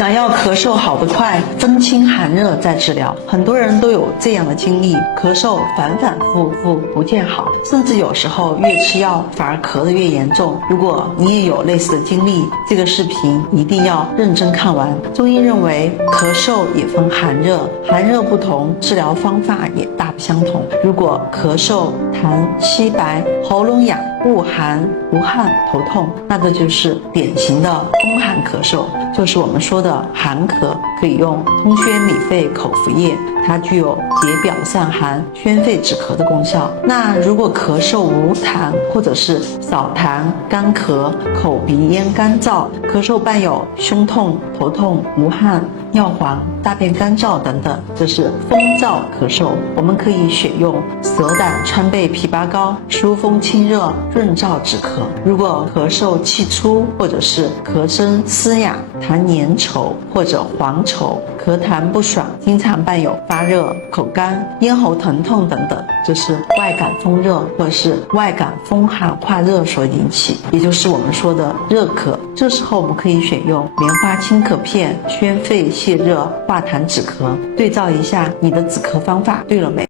想要咳嗽好得快，分清寒热再治疗。很多人都有这样的经历，咳嗽反反复复不见好，甚至有时候越吃药反而咳得越严重。如果你也有类似的经历，这个视频一定要认真看完。中医认为咳嗽也分寒热，寒热不同，治疗方法也大不相同。如果咳嗽、痰稀白、喉咙痒、恶寒、无汗、头痛，那这就是典型的风寒咳嗽，就是我们说的寒咳，可以用通宣理肺口服液，它具有解表散寒、宣肺止咳的功效。那如果咳嗽无痰，或者是少痰、干咳、口鼻咽干燥，咳嗽伴有胸痛、头痛、无汗、尿黄、大便干燥等等，这是风燥咳嗽。我们可以选用蛇胆川贝枇杷膏，疏风清热、润燥止咳。如果咳嗽气粗，或者是咳声嘶哑、痰粘稠或者黄稠、咳痰不爽，经常伴有发热、口干、咽喉疼痛等等，这是外感风热或者是外感风寒化热所引起，也就是我们说的热咳。这时候我们可以选用棉花清咳片，宣肺泻热、化痰止咳。对照一下你的止咳方法对了没？